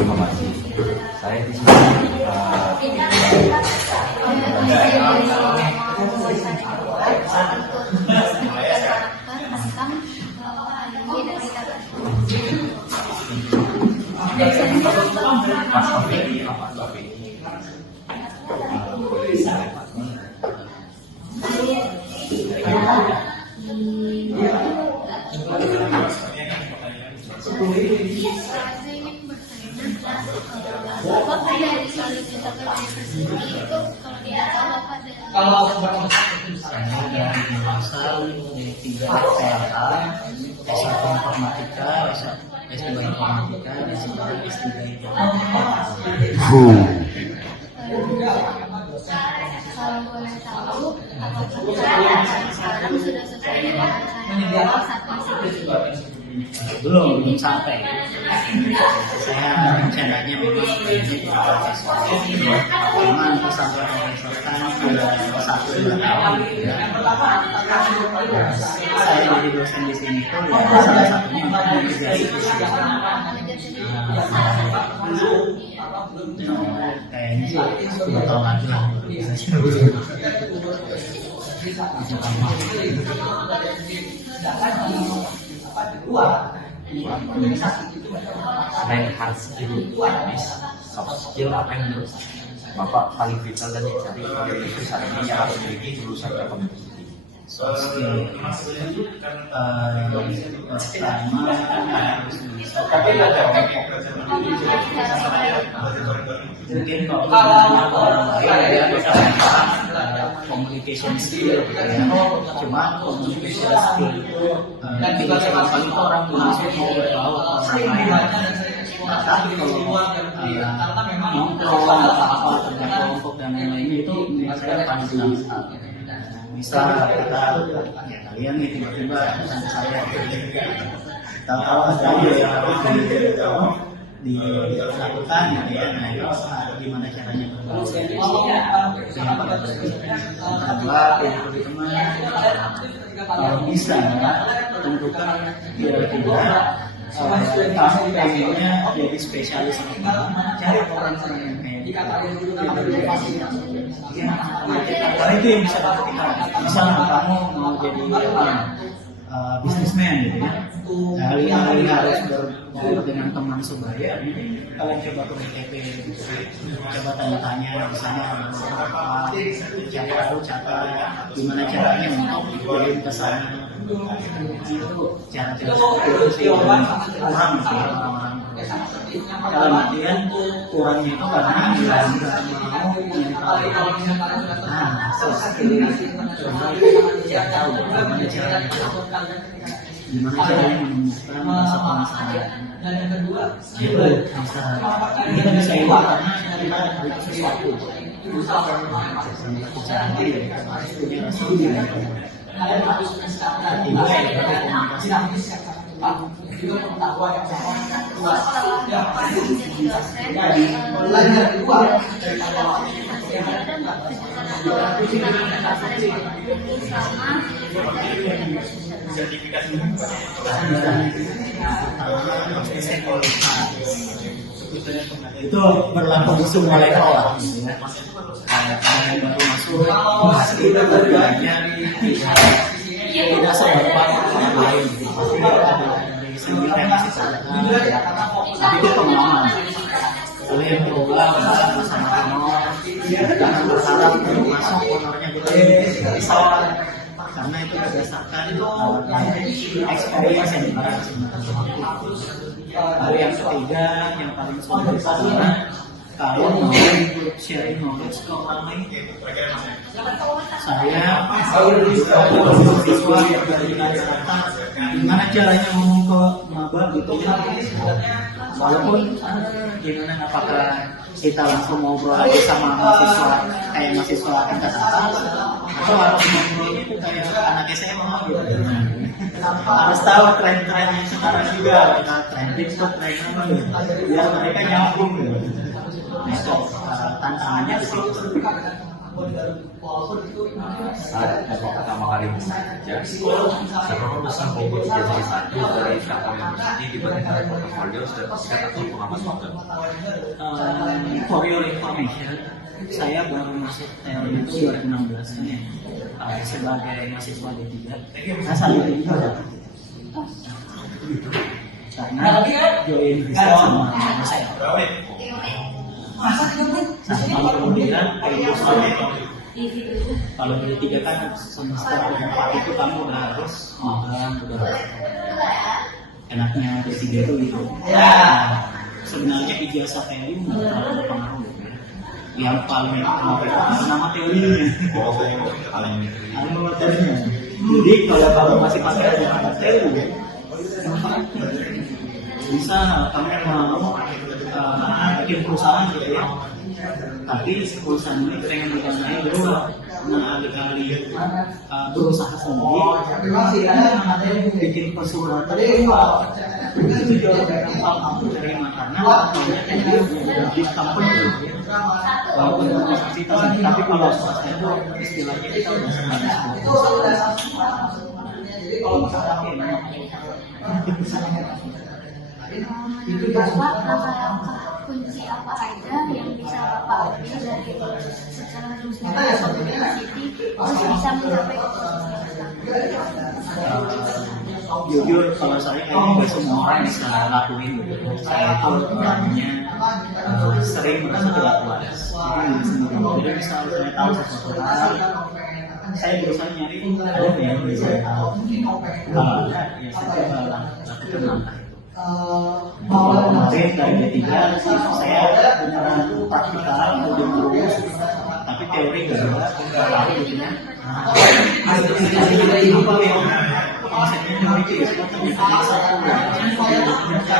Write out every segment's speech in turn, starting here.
terima kasih. Saya di sini kalau saya dari jurusan D3 PLA, S1 Informatika, S2 Informatika, dan sekarang S3 Informatika. Kalau boleh tahu, apakah sekarang sudah sesuai dengan rencana saat masih Belum sampai. Saya rencananya memang ini proses cuman pesantren kan ada 1-2 tahun gitu ya. Saya jadi dosen di sini tuh ya salah satunya untuk mengerjai kayaknya sih 10 tahun lagi lah. selain hard skill, soft skill, apa yang menurut Bapak paling vital dan dicari itu saat ini yang harus memiliki jurusan ekonomi? Soft skill pertama harus bisa mungkin kalau ya communication skill gitu ya. Cuma communication skill itu kita sering itu orang langsung mau bertahu orang lain. Tapi kalau nongkrong atau apa kerja kelompok dan lain-lain itu menurut saya paling senang sekali. Misal kita ya kalian nih tiba-tiba sama saya tahu ada yang harus dilakukan gitu ya. Nah itu gimana caranya kedua pilih teman kalau bisa tentukan kira-kira kamu pengennya jadi spesialis cari orang-orang yang karena itu yang bisa dapat kita. Misalnya kamu mau jadi bisnismen gitu ya, kalian harus bergaul dengan teman sebaya. Kalian coba ke BTP, coba tanya-tanya, misalnya cari tahu gimana caranya untuk kirim ke sana. Itu cara-cara seperti itu sih kurang sih orang-orang. Dalam artian kurangnya itu karena nggak mau gimana caranya menemukan rasa penasaran. Dan yang kedua itu bisa kita bisa lupa karena kita butuh sesuatu. Punya rasa kalian harus menstabilkan dinamis juga pengetahuan yang luas yang mulai dari luar itu berlaku di semua level lah. Yang baru masuk pasti berganya tidak seberapa yang lain. Dari segi teknis tapi itu pengalaman. Oleh yang kedua sama honor, jangan berharap untuk masuk honornya gede, bisa karena itu berdasarkan experience yang dibahas. Lalu yang ketiga yang paling sulit adalah kalau mau sharing knowledge ke orang lain. Saya siswa dari Jakarta, gimana caranya ngomong ke maba gitu ya. Walaupun gimana apakah kita langsung ngobrol aja sama mahasiswa kayak mahasiswa tingkat atas atau harus ngobrol itu kayak anak SMA gitu. Harus tahu tren-tren yang sekarang juga, tren TikTok, tren apa gitu, biar mereka nyambung gitu. Nah itu tantangannya di situ. Saat bapak pertama kali bekerja, seberapa besar bobot gaji satu dari Telkom University dibandingkan portofolio strategi atau pengamat magang? For your information, saya baru masuk TLM itu 2016 kan ya. Sebagai mahasiswa D3, saya sambil juga dapat. Karena join bisnis sama saya. Sama kemudian kalau D3 kan semester 4 itu kamu udah harus magang, udah enaknya D3 itu gitu. Sebenarnya ijazah teori nggak terlalu berpengaruh. Yang paling berpengaruh itu nama teorinya. Nama materinya. Jadi kalau kamu masih pakai nama teori, bisa kamu mau bikin perusahaan gitu ya. Tapi perusahaan ini pengen didanai berdua. Nah, alih-alih berusaha sendiri, bikin persuratan itu jauh lebih gampang aku terima karena banyak di kampung walaupun universitas, tapi kalau swasta itu istilahnya kita udah sebenarnya itu Bapak langkah kunci apa aja yang bisa Bapak ambil dari secara khususnya University terus bisa mencapai jujur kalau saya kayaknya nggak semua orang bisa lakuin gitu. Saya itu orangnya sering merasa tidak puas. Jadi sendiri. Jadi misal saya tahu sesuatu hal, saya berusaha nyari ada yang bisa saya tahu. Kalau ada, ya saya coba lakukan langkah itu. Kemarin dari D3 saya beneran praktikal udah lulus, tapi teori gak ada, tahu gitu ya. Konsepnya teori itu ternyata satu, ternyata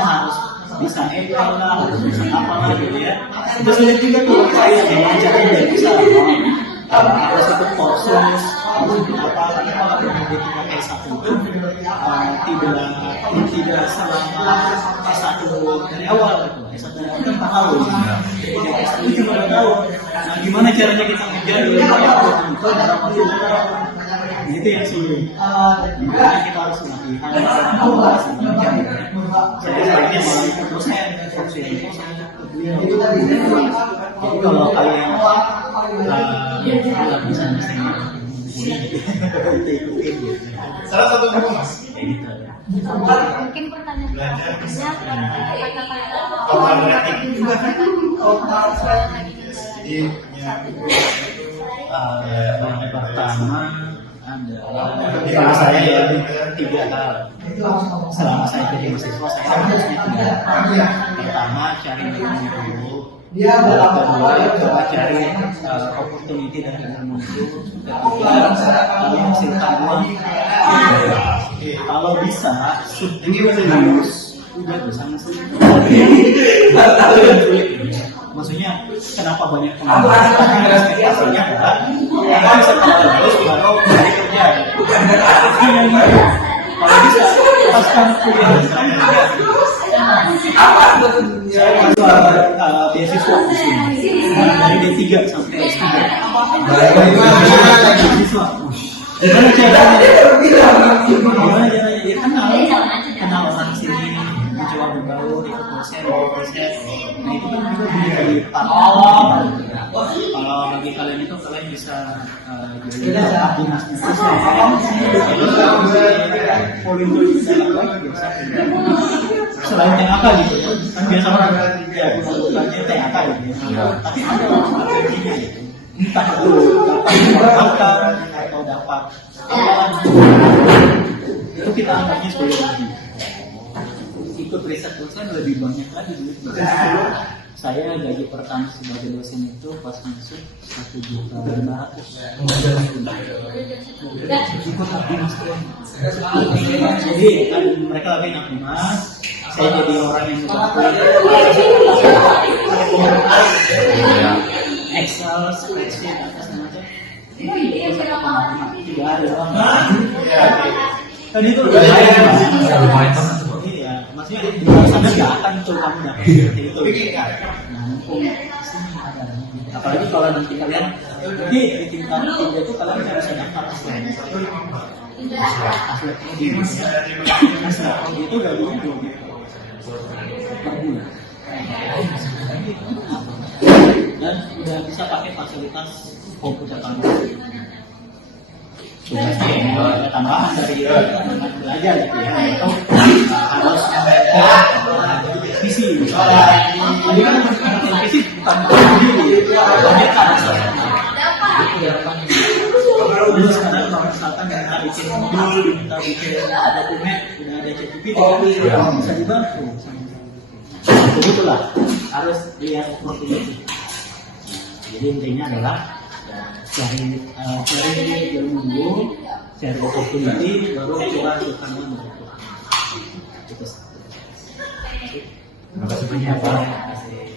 harus bisa eval lah, harus bisa apa lah gitu ya. Terus lihat juga tuh saya belajarnya nggak bisa, harus ikut kursus, apa tapi kalau D3 S1 itu tidak selama S1 dari awal gitu. S1 dari awal kan tahu. Jadi S1 cuma udah tahu. Nah, gimana caranya kita ngejar itu itu yang sulit. Gimana kita harus latihan, harus belajar. Saya seringnya malah ikut dosen, jadi kalau kalian nggak bisa misalnya ikutin gitu. Salah satu buku mas. mungkin pertanyaan yang pertama adalah kalau saya ya 3 hal. Selama saya jadi mahasiswa saya harusnya 3. Pertama cari ilmu dulu. Kedua coba cari opportunity dari ilmu itu. Ketiga menghasilkan uang. Kalau bisa ini lulus udah bisa ngasih. Maksudnya kenapa banyak pengangguran? Karena ekspektasinya adalah kita bisa lulus baru cari kerja. Kalau bisa paskan kuliah apa sebetulnya beasiswa di sini dari D3 sampai S3. Beasiswa. Gimana caranya? Ya kenal orang sini, mencoba bergaul, ikut konser. Nah itu kan juga menjadi partner. Kalau bagi kalian itu kalian bisa jadi dinas volunteer biasa selain THK gitu kan biasa orang ya bukannya THK gitu tapi ada strateginya gitu entah itu dapat atau dapat itu kita anggapnya sebagai hobi. Ikut riset dosen lebih banyak lagi duit. Saya gaji pertama sebagai dosen itu pas masuk 1.500.000. Ikut dinas. Jadi mereka lagi enak dinas. Saya jadi orang yang Excel, spreadsheet, apa semacam. Tidak ada orang. Dan itu lumayan banget. Iya, maksudnya di luar sana nggak akan tuh kamu dapat seperti itu. Nah, mumpung Apalagi kalau nanti kalian di tingkat tiga itu kalian harus ada aslet prodi ya. Aslet prodi itu gajinya 2 juta per bulan dan udah bisa pakai fasilitas komputer tambahan. Sudah ada tambahan dari teman belajar gitu ya. Atau harus PC. Jadi kan PC bukan terus kadang kalau misalkan minta bikin modul, minta bikin dokumen, udah ada ChatGPT, bisa dibantu. Begitulah harus lihat opportunity. Jadi intinya adalah cari ilmu, cari opportunity, baru kita akan membutuhkan. Itu. Terima kasih banyak Pak. Terima kasih.